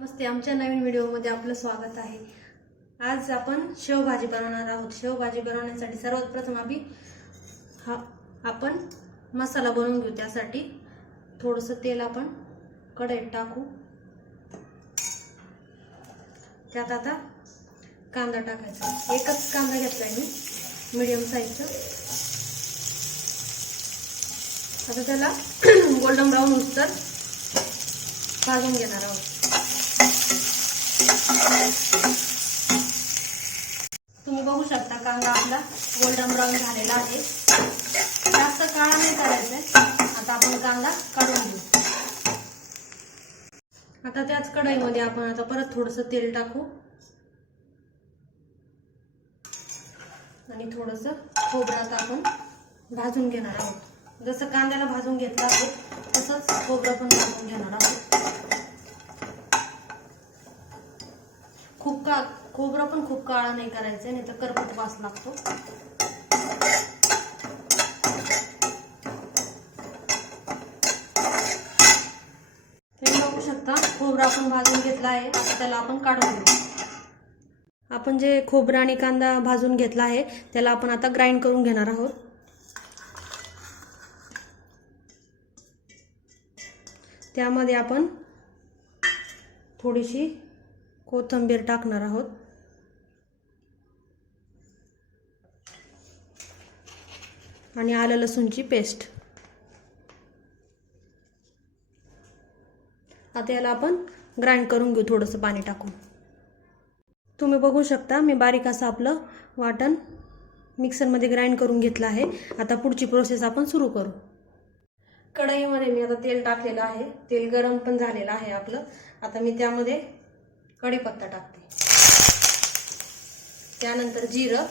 नमस्ते, आमच्या नवीन व्हिडिओमध्ये आपलं स्वागत आहे। आज आपण शेवभाजी बनवणार आहोत। शेवभाजी बनवण्यासाठी सर्वात प्रथम आपण मसाला बनवून घेऊ। त्यासाठी थोडंसं तेल आपण कढईत टाकू। त्यात आता कांदा टाकायचा। एकच कांदा घेतलाय मी, मीडियम साईजचा। आता त्याला गोल्डन ब्राऊन होईस्तोवर भाजून घेणार आहोत। तुम्ही बघू शकता कांदा आपला गोल्डन ब्राऊन झालेला आहे। जास्त काळा नाही करायचा। आता आपण कांदा काढून घेऊ। आता त्याच कढईमध्ये आपण आता परत थोडंसं तेल टाकू आणि थोडंसं खोबरं आपण भाजून घेणार आहोत। जसं कांद्याला भाजून घेतलं आहे तसंच खोबरं पण भाजून घेणार आहोत। खोबरं पण खूप काळा नाही करायचं, नाही तर करपट वास लागतो। तुम्ही बघू शकता खोबरं आपण भाजून घेतला आहे। आता त्याला आपण काढून घेऊ। आपण जे खोबरं आणि कांदा भाजून घेतला आहे त्याला आपण आता ग्राइंड करून घेणार आहोत। त्यामध्ये आपण थोडीशी कोथिंबीर टाकणार आहोत आणि आलं लसूणची पेस्ट। आता याला आपण ग्राइंड करून घेऊ थोडंसं पाणी टाकून। तुम्ही बघू शकता मी बारीक असं आपलं वाटण मिक्सरमध्ये ग्राइंड करून घेतलं आहे। आता पुढची प्रोसेस आपण सुरू करू। कढईमध्ये मी आता तेल टाकलेलं आहे। तेल गरम पण झालेलं आहे आपलं। आता मी त्यामध्ये कढीपत्ता टाकते, त्यानंतर जिरं,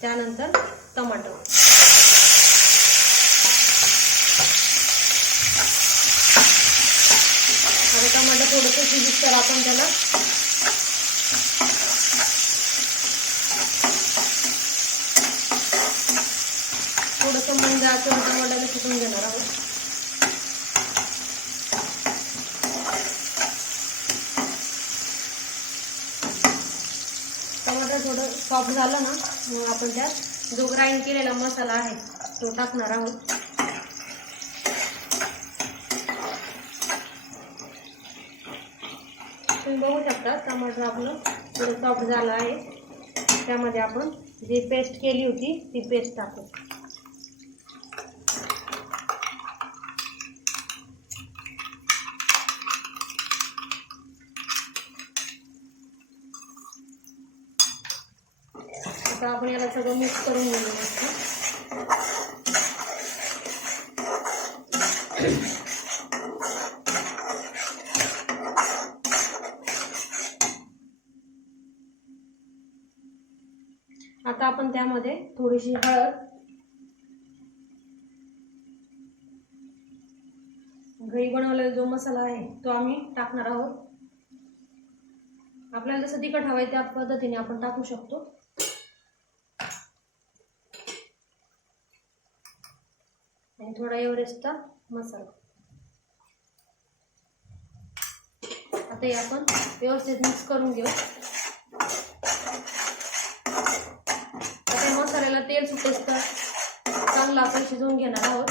त्यानंतर टोमॅटो, आता टोमॅटो थोडंसं शिजूस्तर आपण त्याला थोडंसं मंद आचेवर टोमॅटोला शिजवून घेणार आहोत। टमाटर थोडं सॉफ्ट झालं ना, मग आपण त्यात जो ग्राइंड केलेला मसाला आहे तो टाकणार आहोत। तुम्ही बघू शकता टमाटर आपलं थोडं सॉफ्ट झालं आहे। त्यामध्ये आपण जी पेस्ट केली होती ती पेस्ट टाकू। आता आपण याला सगळं मिक्स करून घेऊ। आता आपण त्यामध्ये थोडीशी हळद, घरी बनवलेला जो मसाला आहे तो आम्ही टाकणार आहोत। आपल्याला जसं तिखट हवंय त्या पद्धतीने आपण टाकू शकतो। आणि थोडा एव्हरेस्टचा मसाला। आता हे आपण व्यवस्थित मिक्स करून घेऊ। आता मसाल्याला तेल सुटेस्तोवर चांगला आपण शिजवून घेणार आहोत।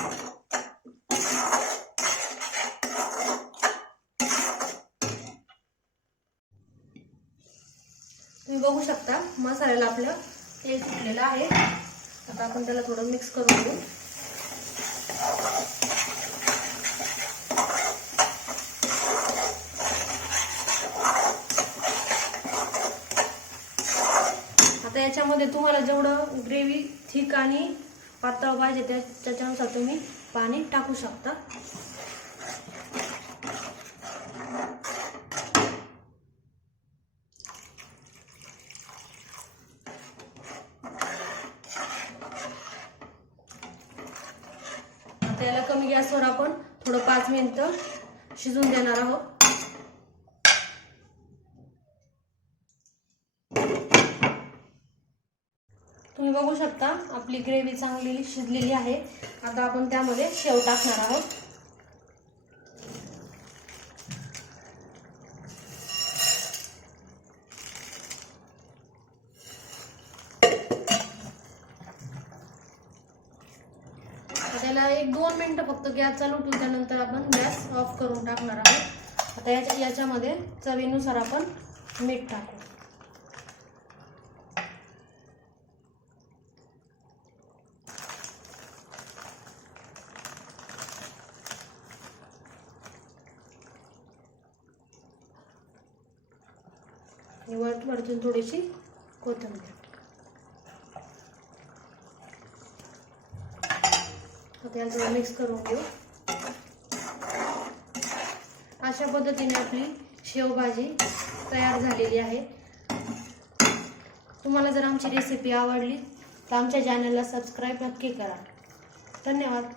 तुम्ही बघू शकता मसाल्याला आपलं तेल सुटलेलं आहे। आता आपण त्याला थोडं मिक्स करून घेऊ। आता याच्यामध्ये तुम्हाला जेवढं ग्रेव्ही थिक आणि पातळ पाहिजे त्याच्यानुसार तुम्ही पाणी टाकू शकता। आता याला कमी गॅसवर आपण थोडं 5 मिनिटं शिजून देणार आहोत। तुम्ही बघू शकता आपली ग्रेव्ही चांगली शिजलेली आहे। आता आपण त्यामध्ये शेव टाकणार आहोत। याला 1-2 मिनिटं फक्त गॅस चालू ठेवू, त्यानंतर आपण गॅस ऑफ करून टाकणार आहोत। आता याच्यामध्ये चवीनुसार आपण मीठ टाकू। वरतून थोडीशी कोथिंबीर। आता याला मिक्स करून घेऊ। अशा पद्धतीने आपली शेवभाजी तयार झालेली आहे। तुम्हाला जर आमची रेसिपी आवडली तर आमच्या चॅनलला सबस्क्राईब नक्की करा। धन्यवाद।